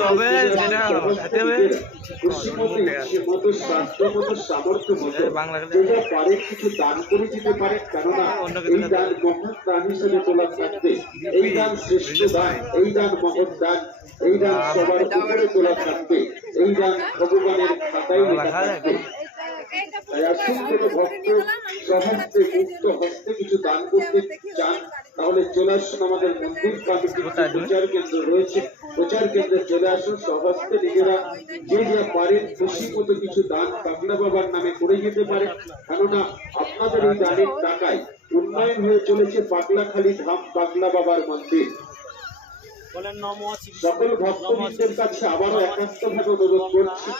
তবে যেটা হবে, বাংলা পারে কিছু দান করে দিতে পারে কেননা এই দান মহান দান হিসেবে তোলা থাকবে। এই দান শ্রেষ্ঠ দান এই দান মহৎ দান এই দান সবার উপরে তোলা থাকবে। এই দান ভগবানের খাতায় লেখা থাকবে। তাই আসুন কোনো ভক্ত সহস্তে মুক্ত হস্তে কিছু দান করতে চান তাহলে চলে আসুন আমাদের মন্দির প্রচার কেন্দ্র রয়েছে। প্রচার কেন্দ্রে চলে আসুন সহস্তে নিজেরা যে যা পারেন খুশি মতো কিছু দান পাগলা বাবার নামে করে যেতে পারে। কেননা আপনাদের এই দানের টাকায় উন্নয়ন হয়ে চলেছে পাগলাখালী ধাম পাগলা বাবার মন্দির। সকল ভক্তবৃন্দের কাছে আবারও একান্তভাবে অনুরোধ করছি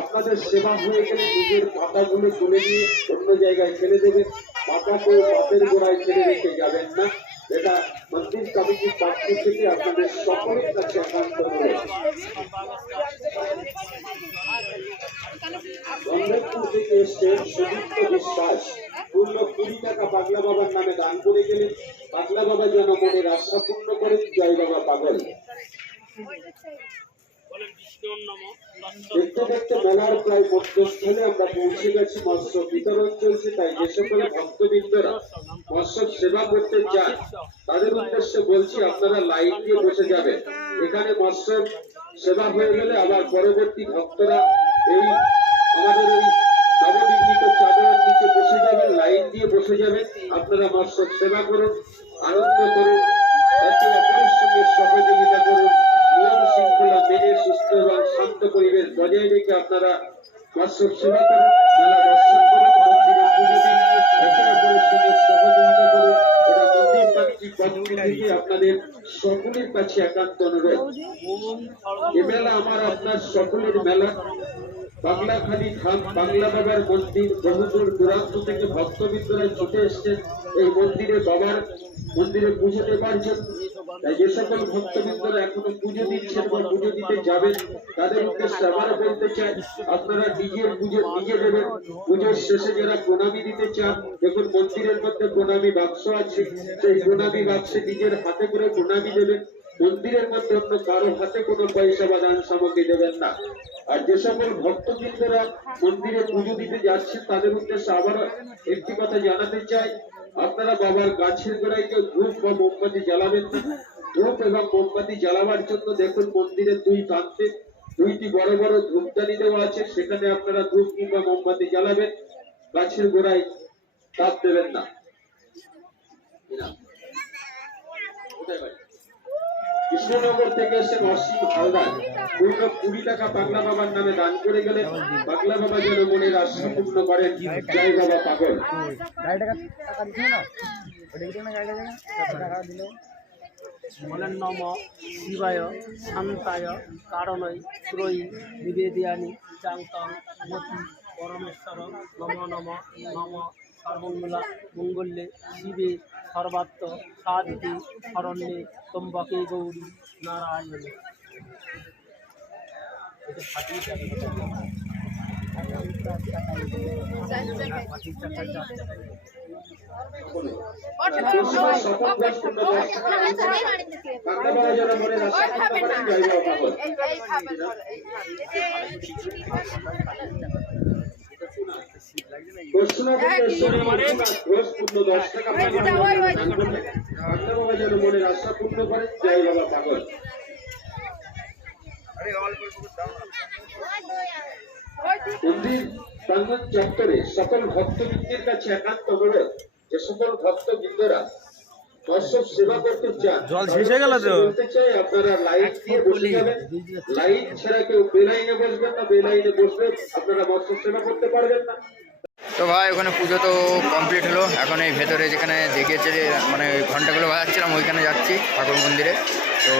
আপনাদের সেবা হয়ে গেলে নিজের পাতাগুলো তুলে নিয়ে অন্য জায়গায় ফেলে দেবেন। পাতাকেও পাতের গোড়ায় ফেলে রেখে যাবেন না। এটা মন্দির কমিটির পক্ষ থেকে আপনাদের সকলের কাছে একান্ত অনুরোধ গঙ্গাপুর থেকে বিশ্বাস পূর্ণ কুড়ি টাকা পাগলা বাবার নামে দান করে গেলেন। পাগলা বাবা যেন মনের আশা পূর্ণ করেন। জয় বাবা পাগল। দেখতে দেখতে মেলার প্রায় মধ্যস্থলে আমরা পৌঁছে গেছি, মৎস্য বিতরণ চলছে, তাই যে সকল ভক্তবৃন্দরা মৎস্য সেবা করতে চান তাদের উদ্দেশ্যে বলছি আপনারা লাইন দিয়ে বসে যাবেন। এখানে মৎস্য সেবা হয়ে গেলে আবার পরবর্তী ভক্তরা এই আমাদের এই নবনির্মিত চাদরের নিচে বসে যাবেন, লাইন দিয়ে বসে যাবেন। আপনারা মৎস্য সেবা করুন, আনন্দ করুন, একে অপরের সঙ্গে সহযোগিতা করুন। শৃঙ্খলা মেনে সুস্থ এবং শান্ত পরিবেশ বজায় রেখে আপনারা মৎস্য সেবা করুন পুজো একে সঙ্গে সহযোগিতা এটা মন্দির আপনাদের সকলের কাছে একান্ত অনুরোধ। এ মেলা আমার আপনার সকলের মেলা। বাংলাখালী বাংলা বাবার মন্দির, বহুদূর দূরান্ত থেকে ভক্তবৃন্দরা ছুটে এসছেন। এই মন্দিরে বাবার মন্দিরে পুজো জন্য। তাই যে সকল ভক্তবৃন্দরা এখনও পুজো দিচ্ছেন বা পুজো দিতে যাবেন, তাদের উদ্দেশ্যে আবার বলতে চাই, আপনারা নিজের পুজো নিজে দেবেন। পুজোর শেষে যারা প্রণামী দিতে চান, দেখুন মন্দিরের মধ্যে প্রণামী বাক্স আছে। সেই প্রণামী বাক্সে নিজের হাতে করে প্রণামী দেবেন। মন্দিরের মধ্যে অন্য কারও হাতে কোনো পয়সা বা দান সামগ্রী দেবেন না। আর যে সকল ভক্তবৃন্দরা মন্দিরে পুজো দিতে যাচ্ছেন, তাদের উদ্দেশ্যে আবার একটি কথা জানাতে চাই আপনারা বাবার গাছের গোড়ায় কেউ ধূপ বা মোমবাতি জ্বালাবেন না। ধূপ এবং মোমবাতি জ্বালাবার জন্য দেখুন মন্দিরের দুই প্রান্তে দুইটি বড় বড় ধূপদানি দেওয়া আছে। সেখানে আপনারা ধূপ কিংবা মোমবাতি জ্বালাবেন। গাছের গোড়ায় তাপ দেবেন না কোথায় বাড়ি? কৃষ্ণনগর থেকে এসে অসীম হালদার। পূর্ণ কুড়ি টাকা পাগলা বাবার নামে দান করে গেলেন পাগলা বাবা যেন মনের আশা পূর্ণ করেন, জয় বাবা পাগল। বলেন নম শিবায়, শান্তায় কারণই ত্রয়ী নিবেদিয়ানি চাঙ্কং মতি, পরমেশ্বর, নম নম নম। সর্বমঙ্গলা মঙ্গল্যে শিবে সর্বাত্ম সাধিতে শরণ্যে তম্বকে গৌরী নারায়ণে এটা চত্বরে সকল ভক্তবৃন্দের কাছে একান্ত অনুরোধ যে সকল ভক্তবৃন্দরা দর্শক সেবা করতে চান জল শেষ গেল আপনারা লাইট দিয়ে বসে যাবেন লাইট ছাড়া কেউ বেলাইনে বসবেন না বেলাইনে বসবেন আপনারা দর্শক সেবা করতে পারবেন না। তো ভাই ওখানে পুজো তো কমপ্লিট হলো। এখন এই ভেতরে যেখানে দেখিয়েছে যে মানে ওই ঘন্টাগুলো বাজাচ্ছিলাম ওইখানে যাচ্ছি ঠাকুর মন্দিরে। তো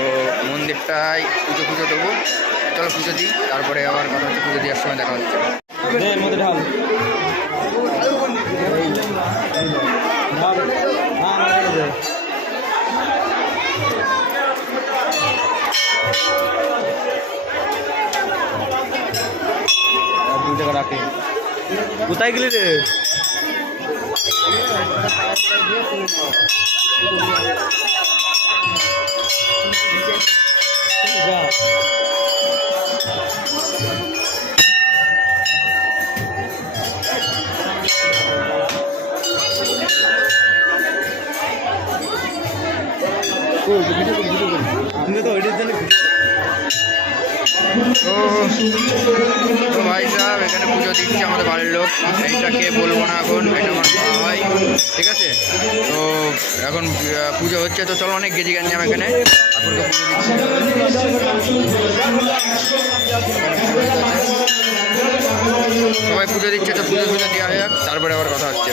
মন্দিরটায় পুজো পুজো দেবো। চলো পুজো দিই তারপরে আবার কথা হচ্ছে পুজো দেওয়ার সময় দেখা হচ্ছে। দুই টাকা রাখে। কোথায় গেলি রে ও ভিডিও করি ভিডিও করি তুমি তো ওইটার জন্য তো ভাই সাহেব, এখানে পুজো দিচ্ছে আমাদের বাড়ির লোক। এইটা কে বলব না এখন, এটা আমার হয় ঠিক আছে? তো এখন পুজো হচ্ছে, তো চলো অনেক গেজি গাঞ্জাম এখানে। ঠাকুরকে সবাই পুজো দিচ্ছে, তো পুজো পুজো দেওয়া হয়ে যাক, তারপরে আবার কথা হচ্ছে।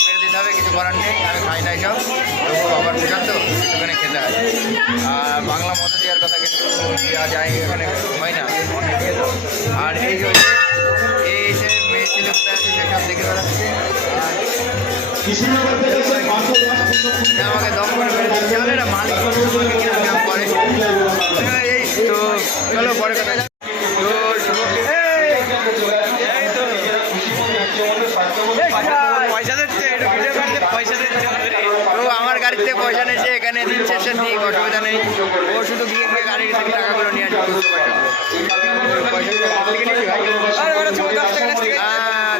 তবু বাবার তো সেখানে খেতে হয়। আর বাংলা মতো দেওয়ার কথা কিন্তু দেওয়া যায় এখানে হয় না অনেক আর এই যে এই যে মেয়ে দেখে বেড়াচ্ছে। আমাকে দম করে মেরে দিচ্ছে মালিক করে। তো চলো পরে কথা পয়সা নিয়েছে এখানে দিচ্ছে সে ঠিক অসুবিধা নেই। ও শুধু গিয়ে গিয়ে গাড়ির থেকে টাকাগুলো নিয়ে আসবে।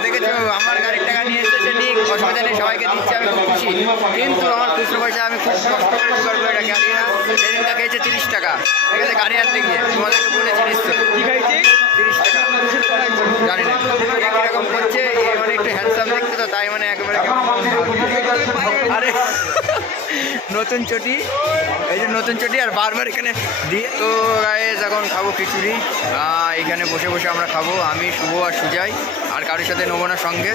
দেখেছ আমার গাড়ির টাকা নিয়ে এসেছে সে ঠিক অসুবিধা নেই সবাইকে দিচ্ছে আমি খুব খুশি। কিন্তু আমার খুচরো পয়সা আমি খুব কষ্ট করে রাখি আনি না সেদিনটা খেয়েছে তিরিশ টাকা। ঠিক আছে গাড়ি আনতে গিয়ে তোমাদেরকে বলেছি নিশ্চয় কি খাইছি তিরিশ টাকা জানি না। এ করছে এ মানে একটু হ্যান্ডসাম দেখতে তো তাই মানে একেবারে আরে নতুন চটি এই যে নতুন চটি আর বারবার এখানে দিয়ে তো গাইজ এখন খাব খিচুড়ি। এখানে বসে বসে আমরা খাব আমি শুভ আর সুজাই আর কারোর সাথে নেব না সঙ্গে।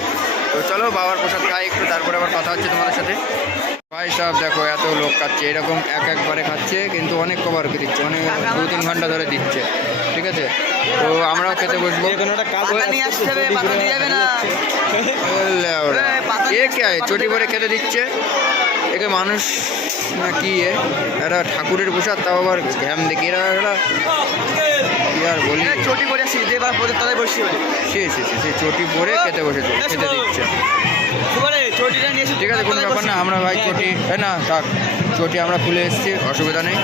তো চলো বাবার প্রসাদ খাই একটু তারপরে আবার কথা হচ্ছে তোমাদের সাথে। ভাই সাহেব দেখো এত লোক খাচ্ছে এরকম এক একবারে খাচ্ছে কিন্তু অনেক কবার দিচ্ছে অনেক দু তিন ঘণ্টা ধরে দিচ্ছে ঠিক আছে? তো আমরাও খেতে বসবো। একটা এ কে চটি করে খেতে দিচ্ছে? একে মানুষ না কি এ? এরা ঠাকুরের প্রসাদ তাও আবার ঘ্যাম দেখি এরা এরা? কি আর বলি? চটি আসি যে এবার পদের তলায় বসি বলে সে সে সে চটি পরে খেতে বসেছে খেতে দিচ্ছে। ঠিক আছে কোনো ব্যাপার না আমরা ভাই চটি এ না থাক। চটি আমরা খুলে এসেছি অসুবিধা নেই।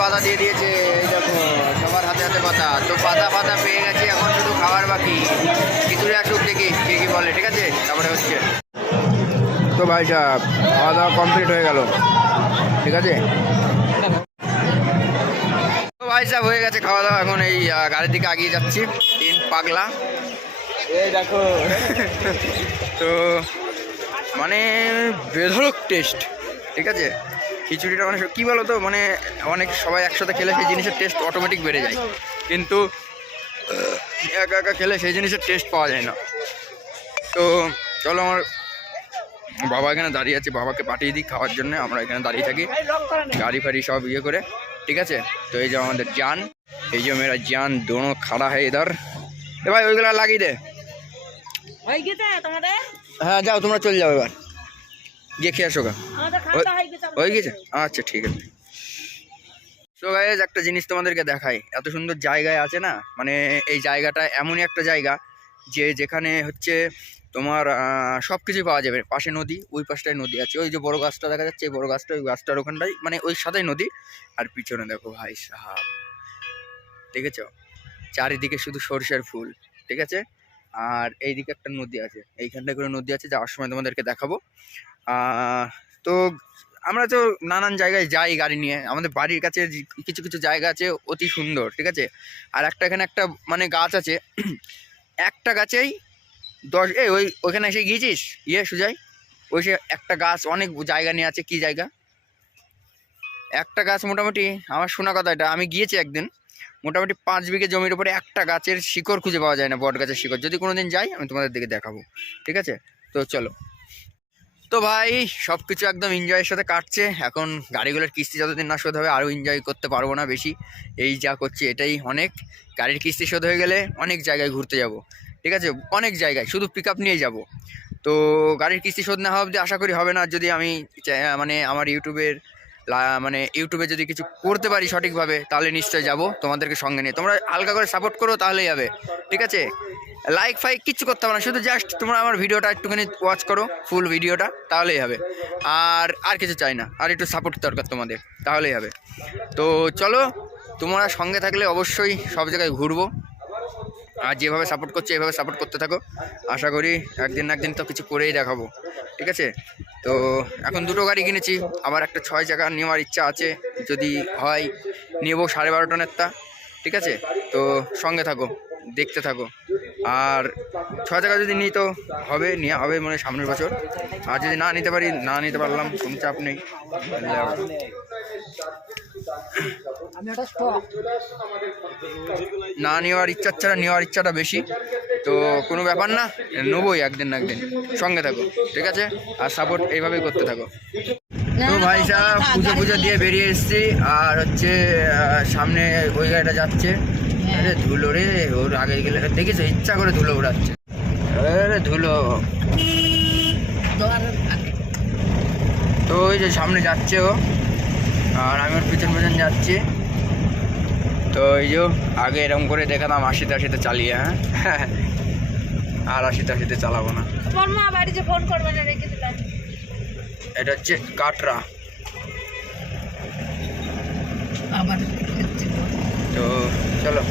পাতা দিয়ে দিয়েছে। এই দেখো সবার হাতে হাতে পাতা। তো পাতা পাতা পেয়ে গেছি এখন শুধু খাবার বাকি। খিচুড়ি আসুক দেখি কে? কি বলে ঠিক আছে? তারপরে হচ্ছে। তো ভাই সাহেব খাওয়া দাওয়া কমপ্লিট হয়ে গেল। ঠিক আছে? তো ভাই সাহেব হয়ে গেছে খাওয়া দাওয়া। এখন এই গাড়ির দিকে আগিয়ে যাচ্ছি। তিন পাগলা। এই দেখো। তো মানে বেধরক টেস্ট ঠিক আছে? খিচুড়িটা মানে কী বলো তো মানে অনেক সবাই একসাথে খেলে সেই জিনিসের টেস্ট অটোমেটিক বেড়ে যায়। কিন্তু একা একা খেলে সেই জিনিসের টেস্ট পাওয়া যায় না। তো চলো আমার বাবা এখানে দাঁড়িয়ে আছে বাবাকে পাঠিয়ে দিই খাওয়ার জন্য আমরা এখানে দাঁড়িয়ে থাকি। গাড়ি ফাড়ি সব ইয়ে করে ঠিক আছে? তো এই যে আমাদের জান এই যে মেরা জান দোনো খাড়া হয় ইধার এ ভাই ওইগুলো লাগিয়ে দে। হ্যাঁ যাও তোমরা চলে যাও এবার। গিয়ে খেয়ে আসো গা। হয়ে গেছে আচ্ছা ঠিক আছে। তো গাইজ একটা জিনিস তোমাদেরকে দেখাই। এত সুন্দর জায়গায় আছে না? মানে এই জায়গাটা এমনই একটা জায়গা যে যেখানে হচ্ছে তোমার সব কিছুই পাওয়া যাবে। পাশে নদী ওই পাশটায় নদী আছে। ওই যে বড় গাছটা দেখা যাচ্ছে এই বড় গাছটা ওই গাছটার ওখানটাই মানে ওই সাথেই নদী। আর পিছনে দেখো ভাই সাহাব। ঠিক আছে? চারিদিকে শুধু সরষের ফুল। ঠিক আছে? আর এইদিকে একটা নদী আছে। এইখানটায় করে নদী আছে যাওয়ার সময় তোমাদেরকে দেখাবো। তো আমরা তো নানান জায়গায় যাই গাড়ি নিয়ে। আমাদের বাড়ির কাছে কিছু কিছু জায়গা আছে, অতি সুন্দর, ঠিক আছে? আর একটা এখানে একটা মানে গাছ আছে। একটা গাছেই দশ, এই ওই, ওইখানে এসে গিয়েছিস? ইয়ে সুজাই ওই সে একটা গাছ, অনেক জায়গা নিয়ে আছে। কি জায়গা? একটা গাছ মোটামুটি, আমার শোনা কথা এটা, আমি গিয়েছি একদিন। মোটামুটি পাঁচ বিঘে জমির উপরে একটা গাছের শিকড় খুঁজে পাওয়া যায় না বট গাছের শিকড়। যদি কোনো দিন যাই, আমি তোমাদের দিকে দেখাবো। ঠিক আছে? তো চলো। তো ভাই সব কিছু একদম এনজয়ের সাথে কাটছে। এখন গাড়িগুলোর কিস্তি যতদিন না শোধ হবে, আরও এনজয় করতে পারব না বেশি। এই যা করছি, এটাই অনেক। গাড়ির কিস্তি শোধ হয়ে গেলে অনেক জায়গায় ঘুরতে যাব। ঠিক আছে? অনেক জায়গায়, শুধু পিক আপ নিয়ে যাব। তো গাড়ির কিস্তি শোধ না হওয়া অবধি আশা করি হবে না। যদি আমি মানে আমার ইউটিউবের মানে ইউটিউবে যদি কিছু করতে পারি সঠিকভাবে, তাহলে নিশ্চয়ই যাব তোমাদেরকে সঙ্গে নিয়ে। তোমরা হালকা করে সাপোর্ট করো, তাহলেই হবে। ঠিক আছে? লাইক ফাইক কিচ্ছু করতে হবে না, শুধু জাস্ট তোমরা আমার ভিডিওটা একটুখানি ওয়াচ করো ফুল ভিডিওটা, তাহলেই হবে। আর আর কিছু চাই না, আর একটু সাপোর্ট দরকার তোমাদের, তাহলেই হবে। তো চলো, তোমরা সঙ্গে থাকলে অবশ্যই সব জায়গায় ঘুরবো। আর যেভাবে সাপোর্ট করছে, এভাবে সাপোর্ট করতে থাকো। আশা করি একদিন না একদিন তো কিছু করেই দেখাবো, ঠিক আছে? তো এখন দুটো গাড়ি কিনেছি, আবার একটা ছয় জায়গা নেওয়ার ইচ্ছা আছে, যদি হয় নেব সাড়ে বারো টনেরটা ঠিক আছে? তো সঙ্গে থাকো, দেখতে থাকো। আর ছয় টাকা যদি নিই তো হবে, নেওয়া হবে মানে সামনের বছর। আর যদি না নিতে পারি, না নিতে পারলাম, কোনো চাপ নেই। না নেওয়ার ইচ্ছা ছাড়া নেওয়ার ইচ্ছাটা বেশি। তো কোনো ব্যাপার না নেবোই একদিন না একদিন। সঙ্গে থাকো ঠিক আছে? আর সাপোর্ট এইভাবেই করতে থাকো। তো ভাই সাহেব পুজো পুজো দিয়ে বেরিয়ে এসেছি। আর হচ্ছে সামনে ওই গাড়িটা যাচ্ছে। আরে ধুলো রে ওর আগে গেলে দেখেছ ইচ্ছা করে ধুলো উড়াচ্ছে। আরে ধুলো। তো ওই যে সামনে যাচ্ছে ও। আর আমি ওর পিছন পিছন যাচ্ছি। তো এই যে আগে এরকম করে দেখাতাম আশিতে আশিতে চালিয়ে হ্যাঁ? আর আশিতে আশিতে চালাবো না। বাড়িতে ফোন করবে না রেখে দিলাম এটা হচ্ছে কাটরা। আবার তো চলো।